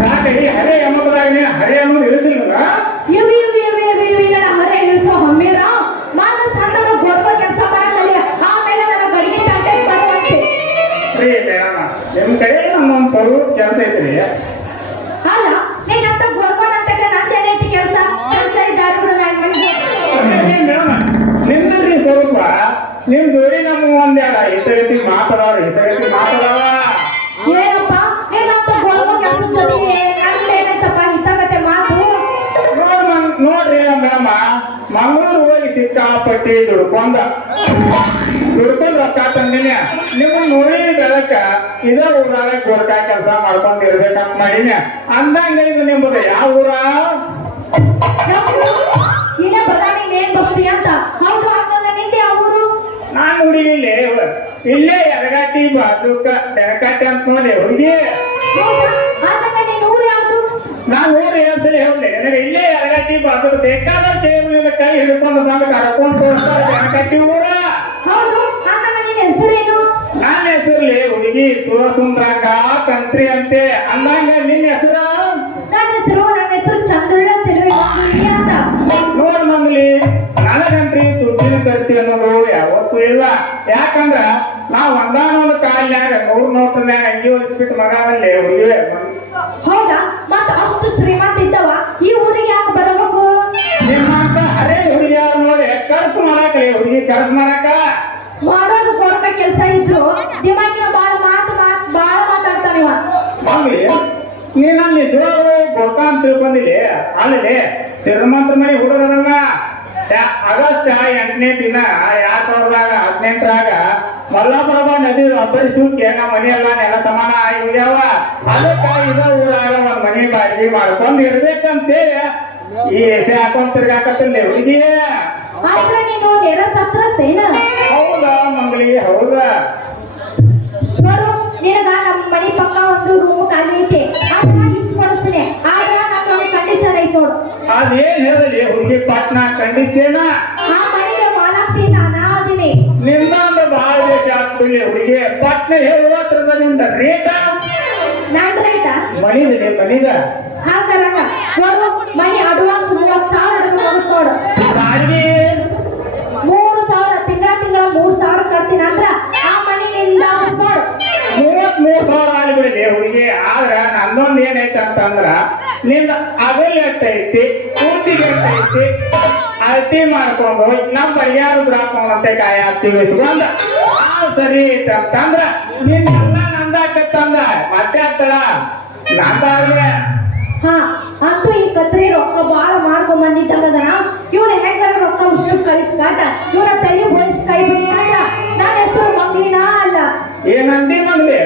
ಹರೆ ಎಂಬುದಾಗಿ ನೀನು ಹರೆ ಅನ್ನೋದು ಬೆಳಕ ಇದ ಊರಾಗ ಗೋರ್ಕ ಕೆಲಸ ಮಾಡ್ಕೊಂಡ್ ಇರ್ಬೇಕಂತ ಮಾಡಿನ. ಅಂದಂಗ ಇದು ನಿಮ್ಮದು ಯಾವ ಊರ? ನಾನ್ ಹುಡುಗಿ ಇಲ್ಲೇ. ಇಲ್ಲೇ ಎರಗಟ್ಟಿ ಬಾಜುಕ ಎರಗಟ್ಟಿ ಅಂತ ನೋಡಿ. ಹುಡುಗಿ. ನಾನ್ ಊರು ಹೇಳ್ತೀನಿ ಹೇಳಿ ನನಗೆ ಇಲ್ಲೇ ಎರಗಟ್ಟಿ ಬಾಜು ಬೇಕಾದ ಸೇವೆ ಕೈ ಹಿಡ್ಕೊಂಡು ನಾನು ಕರ್ಕೊಂಡು ಹೋಗ್ತಾರೆ. ಎಡಗಾಟಿ ಊರ. ಹೌದು ಹೆಸರೇನು? ನನ್ನ ಹೆಸರಲ್ಲಿ ಹುಡುಗಿ ಸುರಸುಂದ್ರಾಂಗ ಕಂತ್ರಿ ಅಂತೆ ಅಂದಂಗ ನಿನ್ನ ಹೆಸರು? ನನ್ನ ಹೆಸರು ನನ್ನ ಹೆಸರು ಚಂದ್ರ ಚೆಲುವೆ ಮಂಗಲಿ ಅಂತ. ನೋಡ್ ಮಂಗ್ಲಿ ನನಗಂತ್ರಿ ದುಡ್ಡಿನ ಕರ್ತಿ ಅನ್ನೋದು ಯಾವತ್ತೂ ಇಲ್ಲ. ಯಾಕಂದ್ರ ನಾವ್ ಒಂದಾನೊಂದು ಕಾಲ್ನ್ಯಾಗ ನೂರ್ ನೋಟ್ನ್ಯಾಗ ಅಂಗಿ ಹೊಲಿಸ್ಬಿಟ್ಟು ಮಗನಲ್ಲಿ ಹುಡುಗಿ ಹೌದಾ? ಮತ್ತ ಅಷ್ಟು ಶ್ರೀಮಂತ ಇದ್ದವ ತಿಳ್ಕೊಂಡಿಲ್ಲಿ ಅಲ್ಲಿ ಶ್ರೀಮಂತರ ಮನೆ ಹುಡುಗರನ್ನ ಆಗಸ್ಟ್ ಎಂಟನೇ ದಿನ ಎರಡ್ ಸಾವಿರದಾಗ ಹದಿನೆಂಟರಾಗ ಮಲ್ಲಾಪುರಮ ನದಿ ಅಬ್ಬರಿಸುಕ್ಕೆ ನಮ್ಮ ಮನೆಯೆಲ್ಲ ಎಲ್ಲ ನೆಲ ಸಮಾನ ಇವ್ಯಾವ ಅದಕ್ಕೆ ಇದ ಊರಾಗ ಒಂದ್ ಮನೆ ಬಾಡಿಗೆ ಮಾಡ್ಕೊಂಡು ಇರ್ಬೇಕಂತೇಳಿ ಈ ಎಸೆ ಹಾಕೊಂಡ್ ತಿರ್ಗಾಕತ್ತಿಲ್ಲ ಹುಡುಗಿಯೇ. ಹೌದಾ ಮಂಗಲಿ ಹೌದಾ? ನಿನಗ ನಮ್ಮ ಮನೆ ಪಕ್ಕ ಅದೇನ್ ಹೇಳಲಿ ಹುಡುಗಿ ಪಟ್ನ ಖಂಡಿಸೇನ? ಆ ಮನೆಗೆ ಮಾಲಾಕ್ತಿ ನಾನಾ ಅದೀನಿ ನಿಮ್ದೊಂದು ಬಹಳ ದೇಶ ಆಗ್ಬಿಡ್ಲಿ ಹುಡುಗಿ. ಪಟ್ನ ಹೇಳುವತ್ರದ ನಿಮ್ದ ರೇಟ? ಮನಿದ ಮನಿದ? ಮನೆ ಅಡ್ವಾನ್ಸ್ ಸಾವಿರ ಕೊಡು ಮೂರು ಸಾವಿರ ತಿಂಗಳ ತಿಂಗಳ ಮೂರು ಸಾವಿರ ಕಟ್ತೀನಿ ಅಂದ್ರ ಆ ಮನಿಯಿಂದ ನಿಂದ ಕೊಡು ಸಾವಿರ ಆಗ್ಬಿಡಿದೆ ಹುಡುಗಿ. ಆದ್ರ ನಂದೊಂದ್ ಏನೈತೆ ಅಂತಂದ್ರ ನಿಂದ ಅಗಲ್ ಎಷ್ಟೈತಿ ಕೂತಿಗೆ ಎಷ್ಟೈತಿ ಅಳತಿ ಮಾಡ್ಕೊಂಡು ನಮ್ಮ ಪರಿಹಾರ ಬಿಡಾಕೊಂಡಂತೆ ಕಾಯ ತಿಳಿಸ್ಕೊಂಡ ಸುಗಂಧ ಆ ಸರಿ ಐತೆ ಅಂತಂದ್ರ ನಿನ್ನೆಲ್ಲ ನಂದಾಕತ್ತಂದ. ಮತ್ತೆ ಆಗ್ತದ? ನಂದಾಗ್ಲೆ. ಹಾ ಅಂತೂ ಈ ಕತ್ರಿ ರೊಕ್ಕ ಬಾಳ ಮಾಡ್ಕೊಂಡ್ ಬಂದಿದ್ದಾಗದನ ಇವ್ನ ಹೆಂಗಾರ ರೊಕ್ಕ ಉಷ್ಟು ಕಳಿಸ್ಕಾಟ ಇವನ ತಲೆ ಹೊಳಿಸಿ ಕೈ ಬಿಡಿ ನಾನು ನನ್ನ ಹೆಸರು ಮಂಗ್ಲಿನಾ ಅಲ್ಲ ಏನಂದಿ ಮಂದಿ?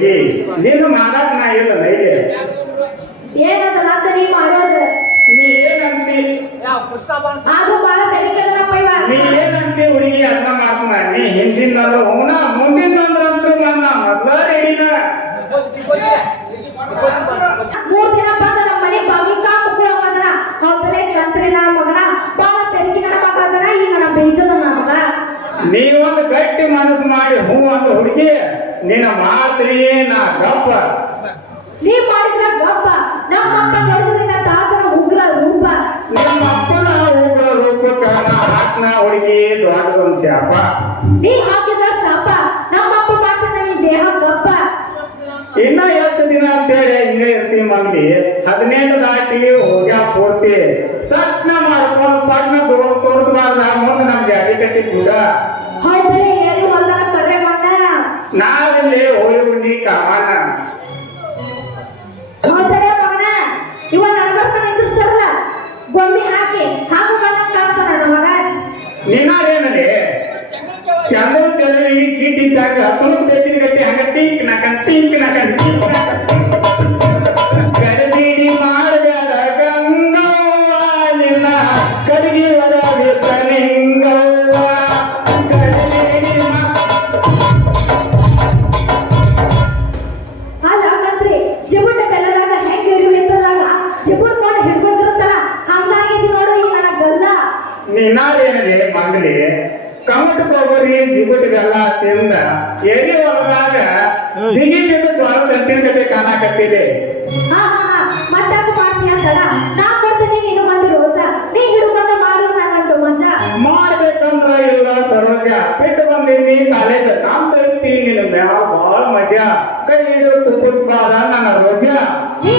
ಮಾಡ್ಕೊತೀನಿ ನೀನು ಮಾಡಕ್ ನಾ ಇಲ್ಲ ಅಂತ ನೀ ಮಾಡೋದು. ನೀ ಏನಂತಿ ಆದ್ರೂ ಬಾಳ? ಬೆಳಿಗ್ಗೆ ಅದನ್ನ ಪೈವ ನೀ ಏನಂತಿ ಹುಡುಗಿ ಅರ್ಥ ಮಾಡ್ಕೊಂಡ ನೀ ಹಿಂದಿನಲ್ಲ ಹೋನ ಮುಂದಿನಂದ್ರಂತೂ ನನ್ನ ಮೊದ್ಲ ರೆಡಿನ. ಮೂರ್ ದಿನ ಬಂದ ನಮ್ಮ ಮನೆ ಬಾಗಿಕ ಮುಕ್ಕಳ ಹೋದನ ಹೌದಲೇ ಕಂತ್ರಿ ನನ್ನ ಮಗನ ಬಾಳ ಈಗ ನಮ್ಮ ಬೇಜದ ಒಂದು ಗಟ್ಟಿ ಮನಸ್ಸು ಮಾಡಿ ಹೂ ಒಂದು ಹುಡುಗಿ. ನಿನ್ನ ಮಾತ್ರಿಯೇ ನಾ ಗಪ್ಪ. ನೀ ಮಾಡಿದ್ರ ಗಪ್ಪ ನಮ್ಮ ಅಪ್ಪ ನೋಡಿದ್ರೆ ನನ್ನ ತಾತನ ಉಗ್ರ ರೂಪ. ನಮ್ಮ ಅಪ್ಪನ ಉಗ್ರ ರೂಪಕ್ಕ ನಾ ಹಾಕ್ನ ಹುಡುಗಿ ದ್ವಾರದ ಶಾಪ ನೀ ಹಾಕಿದ್ರ ಶಾಪ ನಮ್ಮ ಅಪ್ಪ ಮಾಡ್ತಾನೆ ನೀ ದೇಹ ಗಪ್ಪ. ಇನ್ನ ಎಷ್ಟು ದಿನ ಅಂತೇಳಿ ಹಿಂಗೆ ಇರ್ತೀನಿ ಮಗ್ಲಿ. ಹದಿನೆಂಟು ದಾಟಿ ಹೋಗ್ಯಾ ಪೂರ್ತಿ. ಸತ್ನ ಮಾಡ್ಕೊಂಡು ಪಟ್ನ ತೋರಿಸಬಾರ್ದ ಮುಂದೆ ನಮ್ಗೆ ಅಡಿ ಕಟ್ಟಿ ಕೂಡ. Dijaga, tolong dia kita, kena ting, kenakan ting, kenakan ting. ಮಜಾ ಪೆಟ್ಟು ಬಂದಿನಿ ಕಾಲೇಜ್ ನಾಮ್ ತರ್ತೀನಿ ನಿನ್ನ ಮ್ಯಾಲ ಬಹಳ ಮಜಾ ಕೈ ಹಿಡಿದು ಕುಪ್ಪಸ್ಬಾರ ನನ್ನ ರೋಜಾ ನೀ